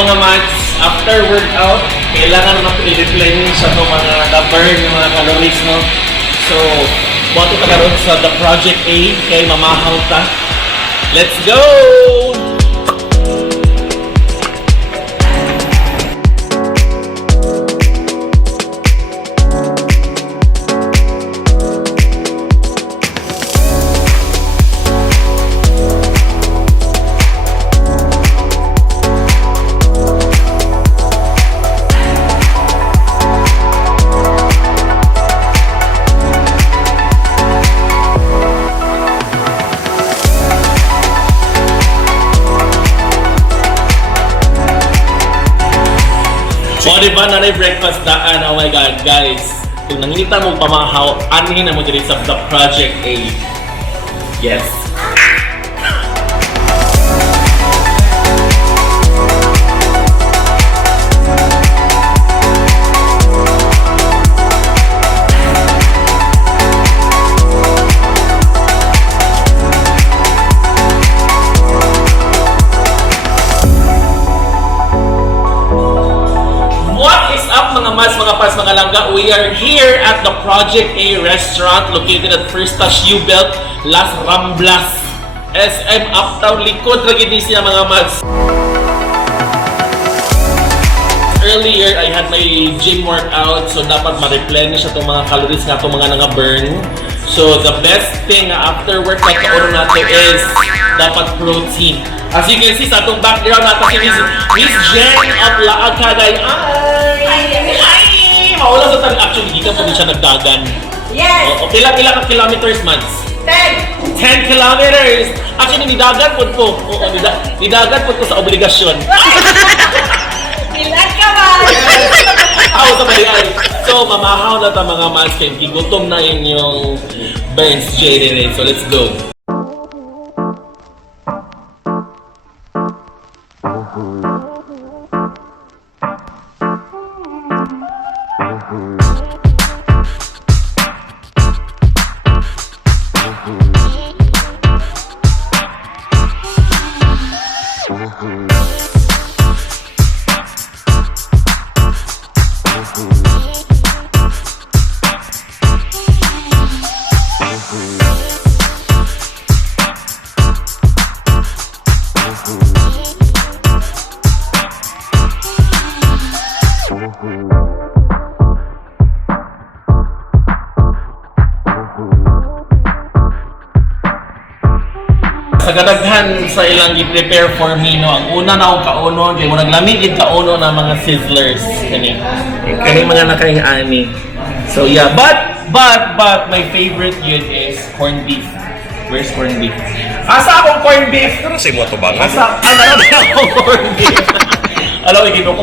mga months, after workout, kailangan naman i-replenish sa itong mga na-burn, yung mga calories, no? So, buhato ka karoon sa the Project A, kay mamahaw ta. Let's go! So, diba na breakfast daan? Oh my God, guys. Kung nangita mo pamahaw, anihin na mo dito sa The Project A. Yes. Mga pas, mga langga, we are here at the Project A restaurant located at First Touch U-Belt, Las Ramblas, SM Uptown, likod lagi din siya mga mads. Earlier, I had my gym workout, so dapat ma-replenish itong mga calories nga itong mga nanga-burn. So the best thing after workout na oras natin is dapat protein. As you can see sa itong background natin si Miss Jen of Laag Cagayan. Mawala sa tali. Actually, hindi ka po siya nagdagan. Yes! Pila ka kilometers, Mads? 10! 10 kilometers! Actually, nidagan po po. Oo, nidagan po sa obligasyon. Ilan ka ba? Ako sa bayay. So, mamahaw na ta mga Mads. Kaya gigutom na inyong burns, J. So, let's go. Sa kadaghan sa ilang i-prepare for me, no, ang una na akong kauno, kaya mo naglamigid kauno na mga sizzlers. Kani mga nakaing-ani. So yeah, but my favorite yun is corned beef. Where's corned beef? Asa akong corned beef? Pero sa imo tubangan. Asa akong corned beef? Alam mo, ko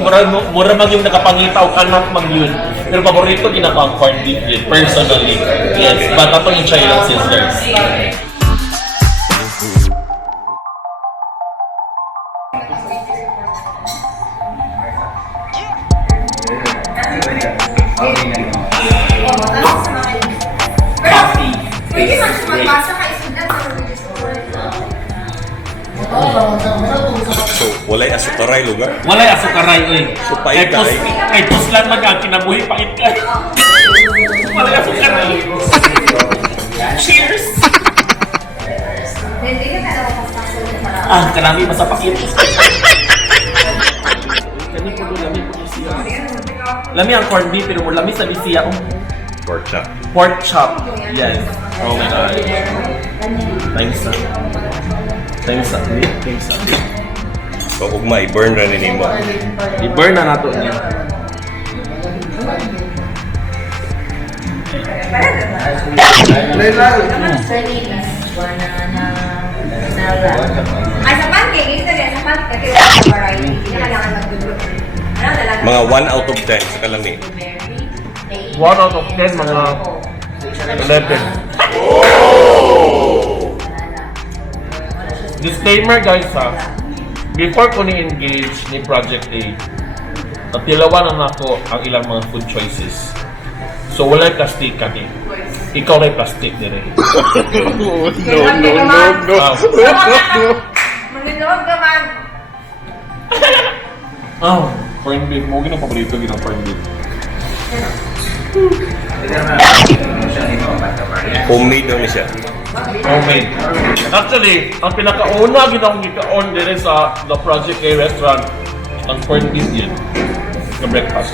mura mag yung nakapangita o kanak mag yun. Pero paborito ginapa ang corned beef yun, personally. Yes, but ito yung siya ilang sizzlers. So, walay asukaray lugar. Walay asukaray eh. So, pait ka eh. Kay puslan man ang kinabuhi, pait ka. Walay asukaray. Cheers! Kanami masapakit. Kani po doon, lami po siya. Lami ang corned beef, pero lami sa bisiya ko. Pork chop. Pork chop. Yes. Oh my God. Thanks, sir. Thanks, sir. Thanks, sir. So, ugma, i-burn na nini mo. I-burn na nato niya. Ay, sa pancake, ito rin, sa pancake, variety, hindi na kailangan magdulo. Mga 1 out of 10 sa kalami. 1 out of 10, mga 11. Disclaimer guys ha, before ko ni-engage ni Project A, natilawan na ako ang ilang mga food choices. So wala plastic kami. Ikaw may plastic din eh. No. Manginog ka man. Oh, corned beef. Mo ginang paborito ginang corned beef. Homemade daw ni siya. Homemade. Actually, ang pinakauna ginang gikaon dire sa The Project A restaurant, ang corned beef yan. Sa breakfast.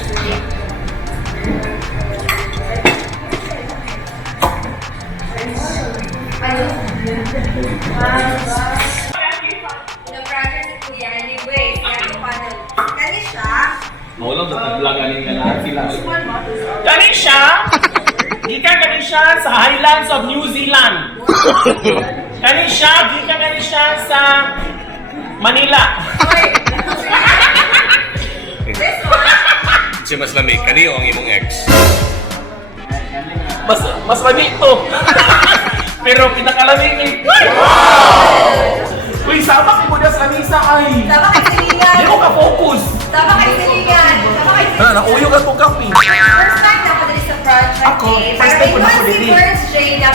Nag-practice si Kuya. Anyway, kani siya. Maulang sa taglagan ng ganahan sila. Kani siya! Gikan kani siya sa Highlands of New Zealand. Kani siya, gikan kani siya sa Manila. This one. Si Mas Lami, kaniyo ang imong ex. Mas lami ito. Pero pinakalamig eh. Uy, sabak mo na sa Lisa ay. Sama kay Silingan. Hindi ko ka-focus. Sama kay Silingan. Sama kay Silingan. Nauyog ang kong kape. First time na ako dito sa project. Ako, eh. first Pero time ko na ako ikaw si dito. First J na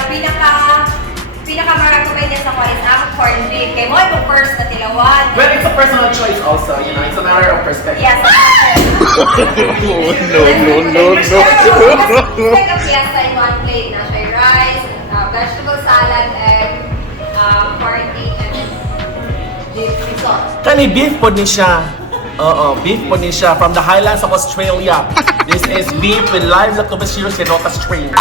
pinaka-recommend niya sa ko is ang corned beef. Kaya mo yung first na tilawan. Well, it's a personal choice also. You know, it's a matter of perspective. Yes. No. It's like a fiesta in one plate. Na siya rice, vegetable salad, egg, corned beef, and then beef sauce. Kani beef po ni siya. Oo, beef po ni siya from the Highlands of Australia. This is beef with live lactobacillus cerosa strain.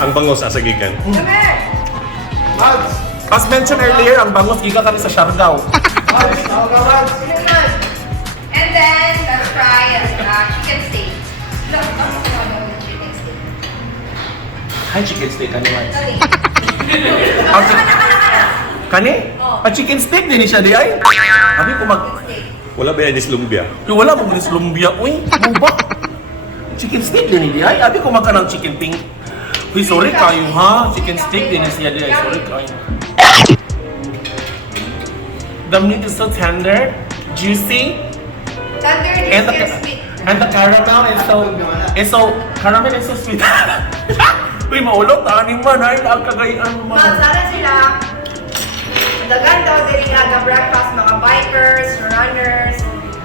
Ang bangos asagikan. As mentioned earlier, ang bangos giga kami sa Siargao. And then, let's try chicken steak. Chicken steak. Hi, chicken steak kani man. Sorry. Kani? A chicken steak din siya di ay. Abi ko mag Wala ba yan is lumbia? Yung wala mo gulis lumbia. Uy, ano ba? Chicken steak din di ay. Abi ko magka ng chicken pink. Uy, sorry kayo ha. Chicken steak din siya di ay. Sorry kayo. The meat is so tender, juicy, Tender, and juicy, and sweet. the caramel is so caramel is so sweet. Uy, maulot aning man ay ang kagayaan mo. Sana sila, dagan daw diri nga breakfast, mga bikers, runners.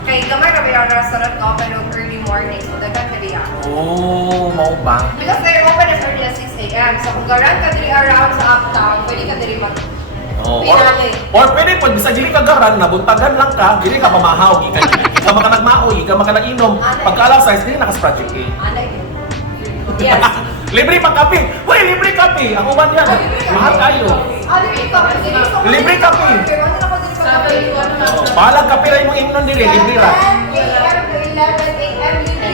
Kay gamay kami ang restaurant na open of early morning, so dagan diri ako. Oh, mau ba? Because they're open as early as 6 a.m. So kung garan ka diri around sa Uptown, pwede ka diri mag Oh, pinali. or pwede pag bisa dili ka garan, nabuntagan lang ka, dili ka pamahaw, ika maka nagmaoy, ika maka nag-inom. Pagka alas 6, dili nakas project eh. Ano yun? Yes. Libre pang kape. Uy, libre kape. Ako man yan. Mahal kayo. Libre kape. Bahalang kape rin mong imnon dili, libre ra.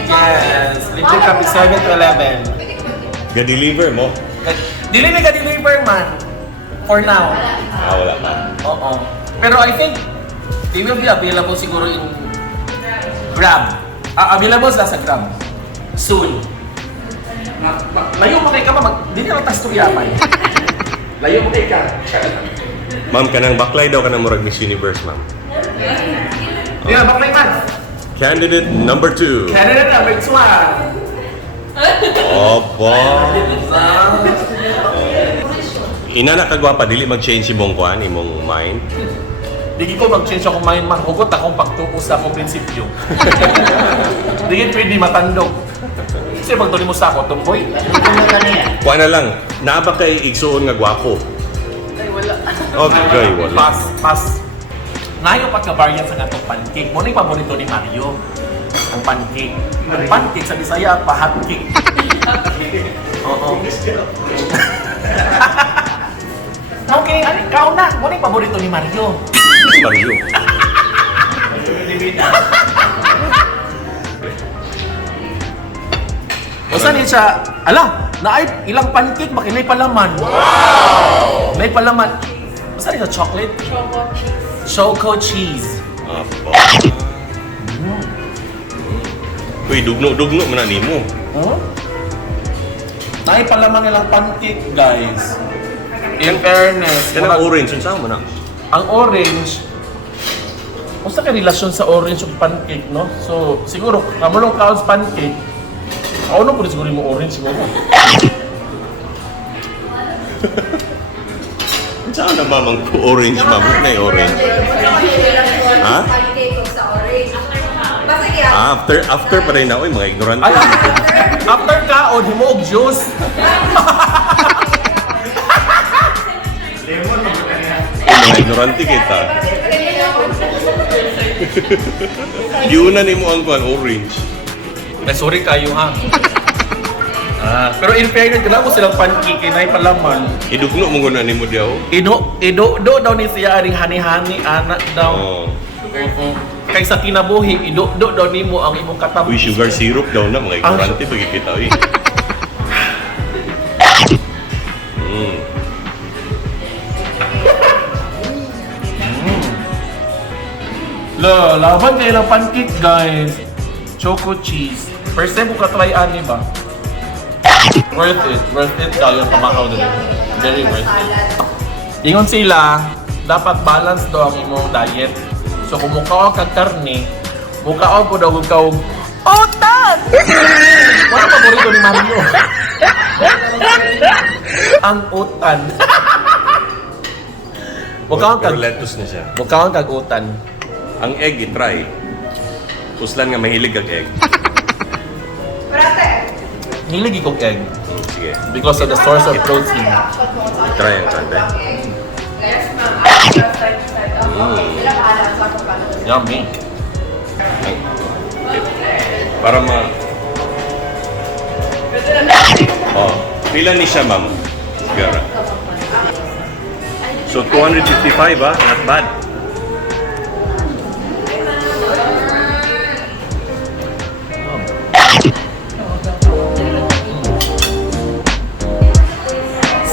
Yes, libre kape 7 to 11. Ga-deliver mo? Dili na ka-deliver man. For now. Wala pa. Oo. Pero I think they will be available siguro in Grab. Available sila sa Grab. Soon. Layo mo kay ka hindi na tas tuyaman. Layo mo kay ka. Ma'am, kanang baklay daw ka ng murag Miss Universe, ma'am. Di na, baklay man. Candidate number 2. Candidate number 2. Opo. Ina na kagwapa, dili mag-change imong kuan, imong mind. Di ko mag-change ako mind, mahugot akong pagtuko sa akong prinsipyo. Di pwede matandog. Kasi pag tuloy mo sa ako, tumboy. Kuan na lang, naaba kay igsuon nga gwapo. Ay, wala. Okay, wala. Pas. Ngayon pa ka-variant sa atong pancake. Muna yung paborito ni Mario. Ang pancake. Ang pancake sa Bisaya, pa-hot cake. Oo. Okay, ikaw na. Muna yung paborito ni Mario. Mario. O saan yun siya? Ala, naay ilang pancake, bakit may palaman? Wow! May palaman. O saan yun siya? Chocolate? Choco cheese. Opo. Uy, dugno-dugno man na nimo. Huh? Naay palaman nilang pancake, guys. In fairness, Kanang orange, yun saan mo na? ang orange, Musta ka relasyon sa orange ug pancake, no? So, siguro, kamulong kaon sa pancake, ano po siguro yung orange siguro? Saan na mamang orange, mamut na yung orange? Ha? Pancake sa orange. After pa rin na, oy, mga ignorante. Ay, after kaon, himuog juice. Mga ignorante kita. Giuna ni mo ang kuan orange. Sorry kayo ha. Pero in fairness, kailangan mo silang pancake, na palaman. Idugno mo guna ni mo diaw. Ido daw ni siya aring hani-hani, anak daw. Oh. Kaysa kinabuhi, ido daw ni mo ang imong katabang. Uy, sugar syrup daw na, mga ignorante pag kita. Uy. Laban kayo ng pancake, guys. Choco cheese. First time ko ka-try ani ba? Worth it kayo yung pamakaw din. Very worth it. Ingon sila, dapat balance daw ang imong diet. So kung mukha kag karne, mukha po daw kag utan! Wala paborito ni Mario. Ang utan. Mukha Pero kag lettuce na siya. mukha kag utan. Ang egg, i-try. Puslan nga mahilig ang egg. Parate. Hilig ikong egg Sige. because of the source of protein. Try ang kante. Yes, ma'am. Yummy. Para Oh, pila ni siya, ma'am? Sigara. So, 255 ah, not bad.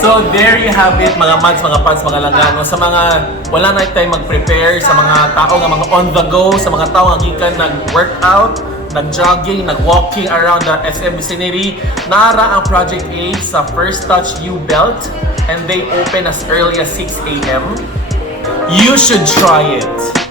So there you have it, mga mads, mga pads, mga langano. Sa mga wala na time mag-prepare, sa mga tao nga mga on the go, sa mga tao nga gikan nag-workout, nag-jogging, nag-walking around the SM vicinity, nara ang Project A sa First Touch U Belt and they open as early as 6 a.m. You should try it.